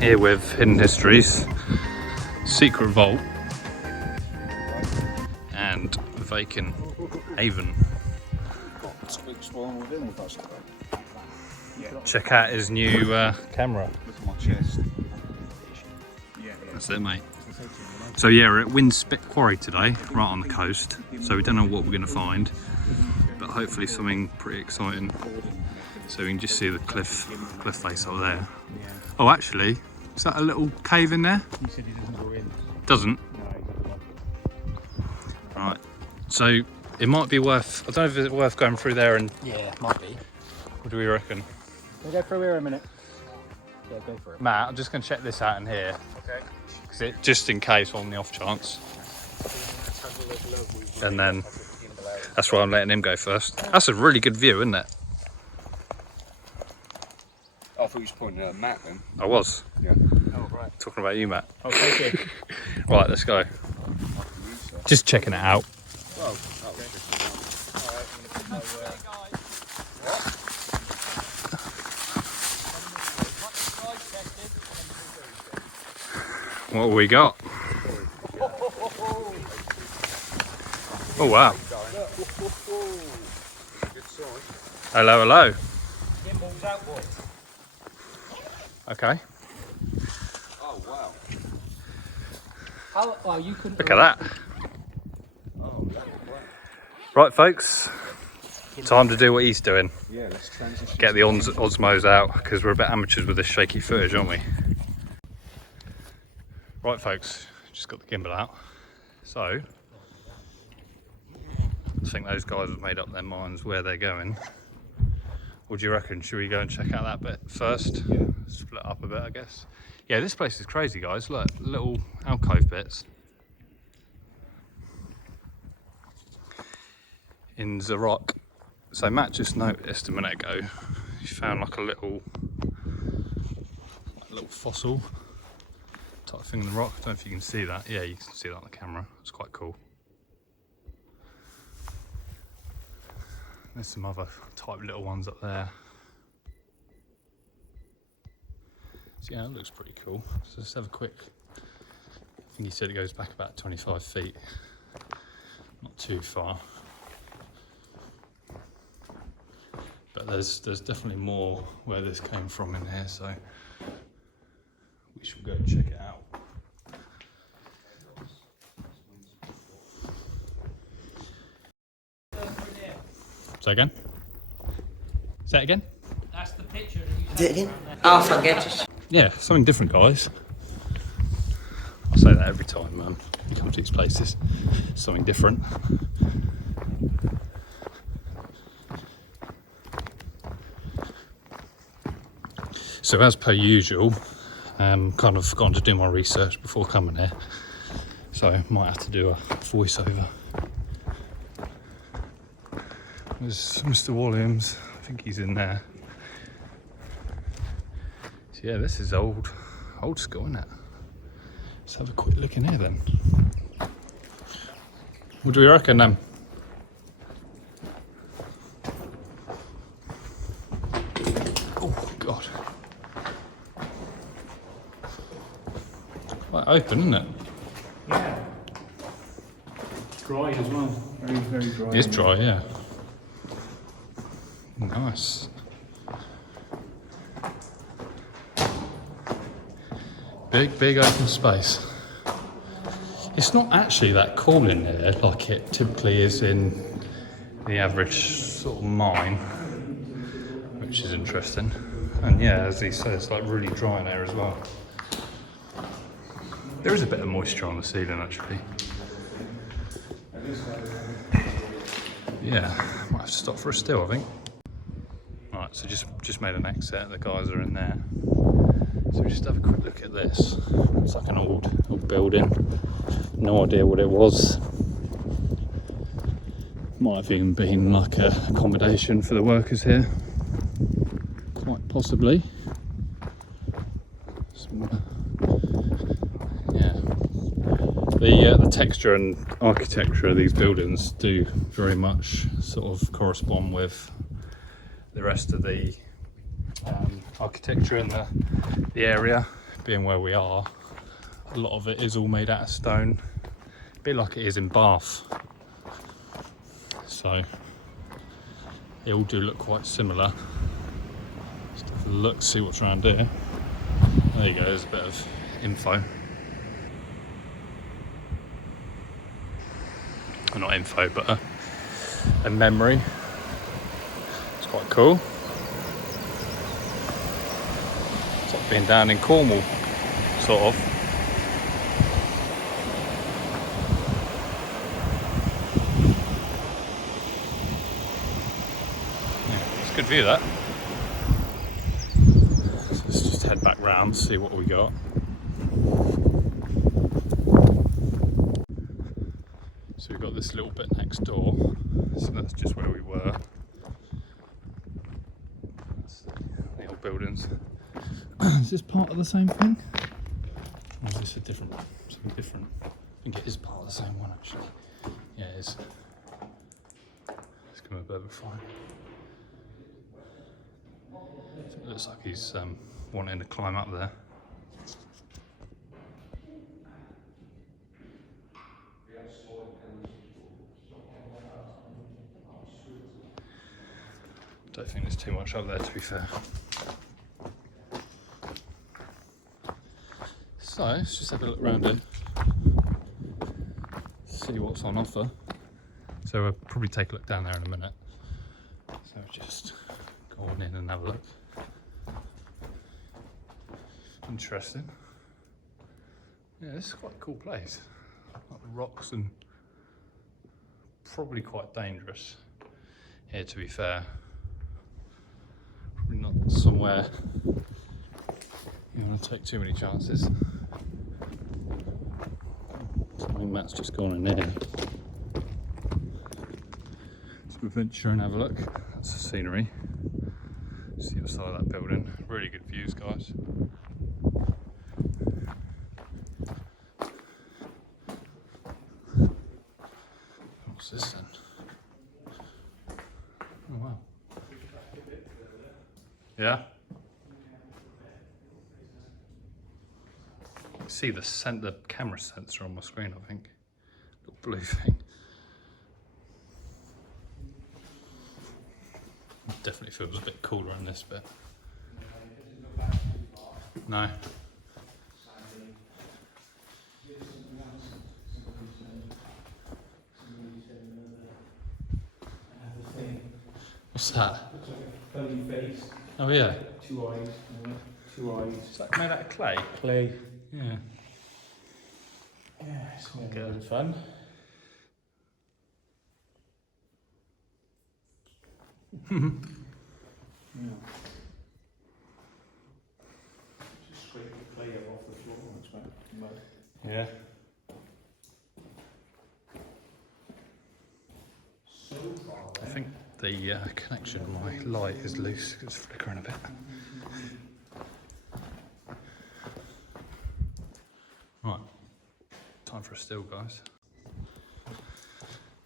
here with Hidden Histories, Secret Vault and Vacant Haven. Check out his new camera. Look at my chest. That's it, mate. So yeah, we're at Winspit Quarry today, right on the coast. So we don't know what we're going to find, but hopefully something pretty exciting. So we can just see the cliff face up there. Oh, actually, is that a little cave in there? He said he doesn't go in. Doesn't? No, he doesn't. Right. So it might be worth, I don't know if it's worth going through there and... Yeah, might be. What do we reckon? We'll go through here a minute. Yeah, go for it. Matt, I'm just going to check this out in here. Okay. Just in case, on the off chance. And then that's why I'm letting him go first. That's a really good view, isn't it? I thought you was pointing at Matt then. I was. Yeah. Oh, right. Talking about you, Matt. Oh, thank you. Right, let's go. Just checking it out. Well, that was What have we got? Oh wow. Hello, hello. Gimbal's out, boy. Okay. Oh wow. Oh, you couldn't. Look at that. Right, folks. Time to do what he's doing. Yeah, let's transition. Get the Osmos out because we're a bit amateurs with this shaky footage, aren't we? Right, folks. Just got the gimbal out. So, I think those guys have made up their minds where they're going. What do you reckon? Should we go and check out that bit first? Yeah. Split up a bit, I guess. Yeah, this place is crazy, guys. Look, little alcove bits. In the rock. So Matt just noticed a minute ago, he found like a little fossil type thing in the rock. I don't know if you can see that. Yeah, you can see that on the camera. It's quite cool. There's some other type little ones up there. So yeah, it looks pretty cool. So let's have a quick, I think he said it goes back about 25 feet. Not too far. But there's definitely more where this came from in here, so we should go check it out. Say again? Say it again? That's the picture that you Do it again? Oh, forget it. Yeah, something different, guys. I say that every time, man. You come to these places, something different. So as per usual, kind of gone to do my research before coming here, so might have to do a voiceover. There's Mr. Williams, I think he's in there. So yeah, this is old school, isn't it? Let's have a quick look in here then. What do we reckon then? Oh God. Quite open, isn't it? Yeah. Dry as well. Very, very dry. It's dry, yeah. Nice. Big open space. It's not actually that cool in there like it typically is in the average sort of mine, which is interesting. And yeah, as he says, it's like really dry in there as well. There is a bit of moisture on the ceiling actually. Yeah, might have to stop for a still, I think. Right, so just made an exit. The guys are in there. So just have a quick look at this. It's like an old building. No idea what it was. Might have even been like a accommodation for the workers here. Quite possibly. Yeah. The texture and architecture of these buildings do very much sort of correspond with the rest of the architecture in the area. being where we are, a lot of it is all made out of stone, a bit like it is in Bath. So they all do look quite similar. Just have a look, see what's around here. There you go, there's a bit of info. Well, not info, but a memory. It's quite cool. It's like being down in Cornwall, sort of. Yeah, it's a good view, that. So let's just head back round, see what we got. So we've got this little bit next door, so that's just where we were. That's the old buildings. Is this part of the same thing? Or is this a different, something different? I think it is part of the same one actually. Yeah, it is. It's come a bit of a fire. So it looks like he's wanting to climb up there. Don't think there's too much up there, to be fair. So let's just have a look around it, see what's on offer. So we'll probably take a look down there in a minute. So just go on in and have a look. Interesting. Yeah, this is quite a cool place. Like the rocks, and probably quite dangerous here, to be fair. Probably not somewhere you want to take too many chances. I think Matt's just gone in there. So we'll venture and have a look. That's the scenery. See the side of that building. Really good views, guys. What's this then? Oh wow. Yeah. See the camera sensor on my screen, I think. Little blue thing. Definitely feels a bit cooler in this bit. No. What's that? Funny face. Oh yeah. 2 eyes. 2 eyes. Is that made out of clay? Clay. Yeah. Yeah, it's good fun. Yeah. Just scrape the clay up off the floor. It's mud. Yeah. So far, I think the connection of my light is loose. It's flickering a bit. Right, time for a still, guys.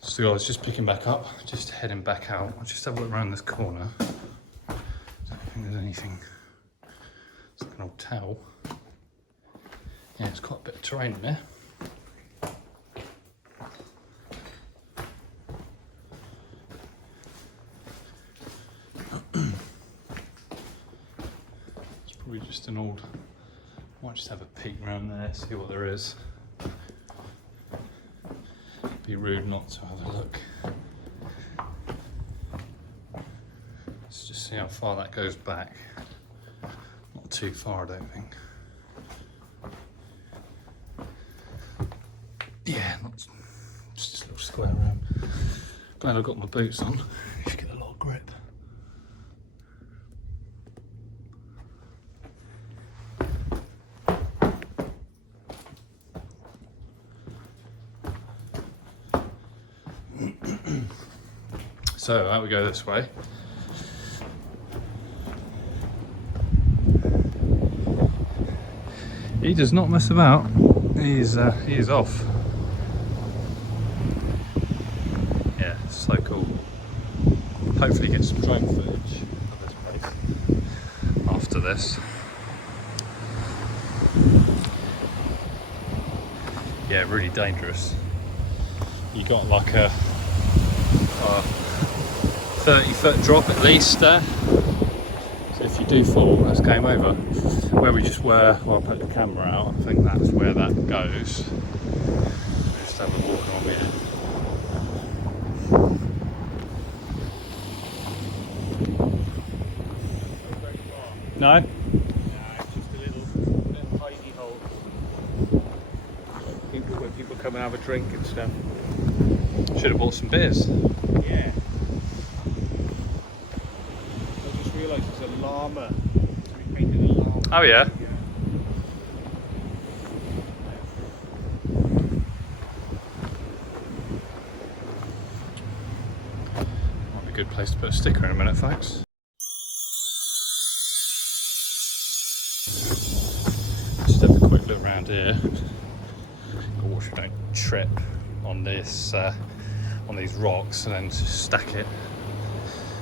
So guys, just picking back up, just heading back out. I'll just have a look around this corner. I don't think there's anything. It's like an old towel. Yeah, it's quite a bit of terrain in there. It's probably just an old. Might just have a peek around there, see what there is. Be rude not to have a look. Let's just see how far that goes back. Not too far, I don't think. Yeah, not just a little square room. Glad I've got my boots on. You get a lot of grip. So out we go this way. He does not mess about. He is off. Yeah, so cool. Hopefully get some drone footage of this place after this. yeah, really dangerous. You got like a 30-foot drop at least there. So if you do fall, that's game over. Where we just were, while I put the camera out, I think that's where that goes. Just have a walk on here. No? Nah, it's just a little tiny hole. Where people come and have a drink and stuff. Should have bought some beers. Yeah. I just realised there's a llama. So we painted a llama. Oh yeah? Might be a good place to put a sticker in a minute, folks. Just have a quick look around here. Gotta watch you don't trip on this, on these rocks and then just stack it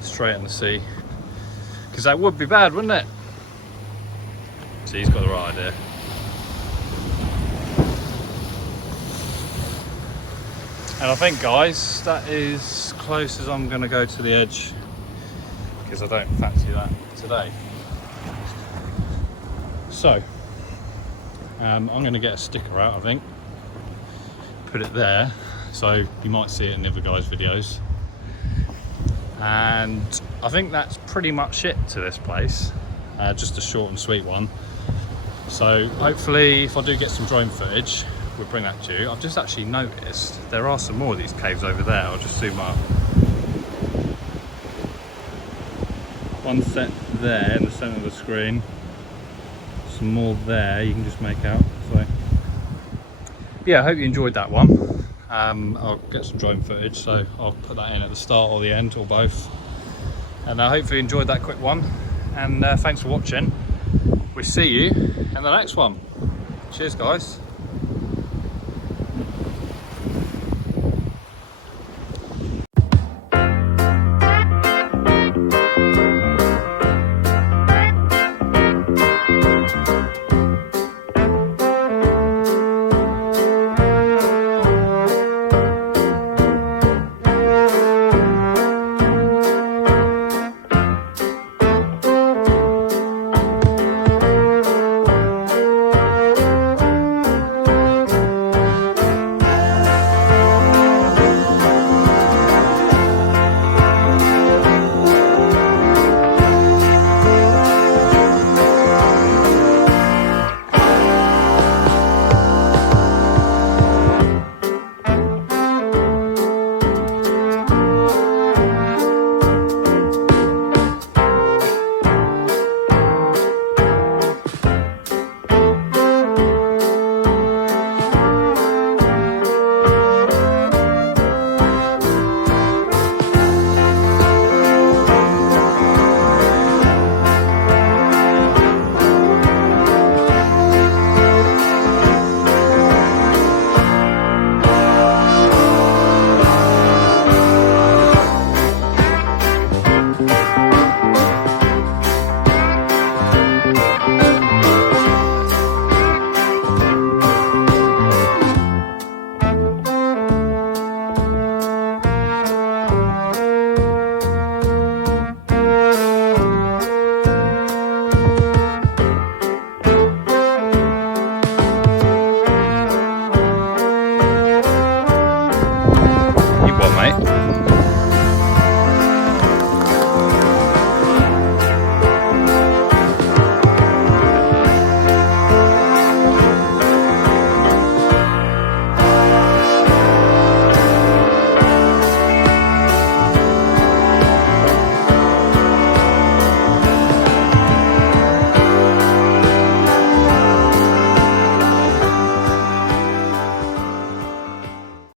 straight in the sea. Because that would be bad, wouldn't it? So he's got the right idea. And I think, guys, that is close as I'm going to go to the edge, because I don't fancy that today. So I'm going to get a sticker out, I think, put it there, so you might see it in the other guys' videos. And I think that's pretty much it to this place, just a short and sweet one. So hopefully if I do get some drone footage, we'll bring that to you. I've just actually noticed there are some more of these caves over there. I'll just zoom up. One set there in the centre of the screen, some more there you can just make out. So yeah, I hope you enjoyed that one. I'll get some drone footage, so I'll put that in at the start or the end, or both. And I hopefully you enjoyed that quick one. And thanks for watching. We'll see you in the next one. Cheers, guys.